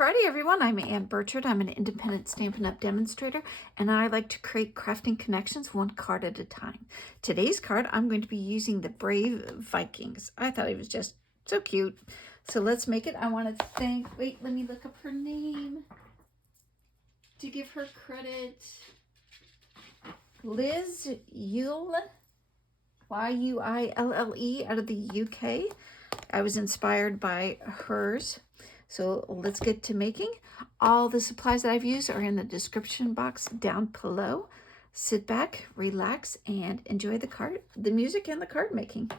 Friday, everyone. I'm Ann Birchard. I'm an independent Stampin' Up! Demonstrator, and I like to create crafting connections one card at a time. Today's card, I'm going to be using the Brave Vikings. I thought it was just so cute. So let's make it. I want to thank, wait, let me look up her name to give her credit. Liz Yuille, Y-U-I-L-L-E, out of the UK. I was inspired by hers. So let's get to making. All the supplies that I've used are in the description box down below. Sit back, relax, and enjoy the music and the card making.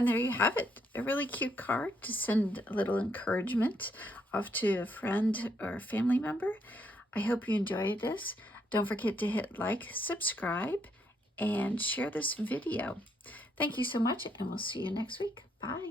And there you have it, a really cute card to send a little encouragement off to a friend or a family member. I hope you enjoyed this. Don't forget to hit like, subscribe, and share this video. Thank you so much, and we'll see you next week. Bye.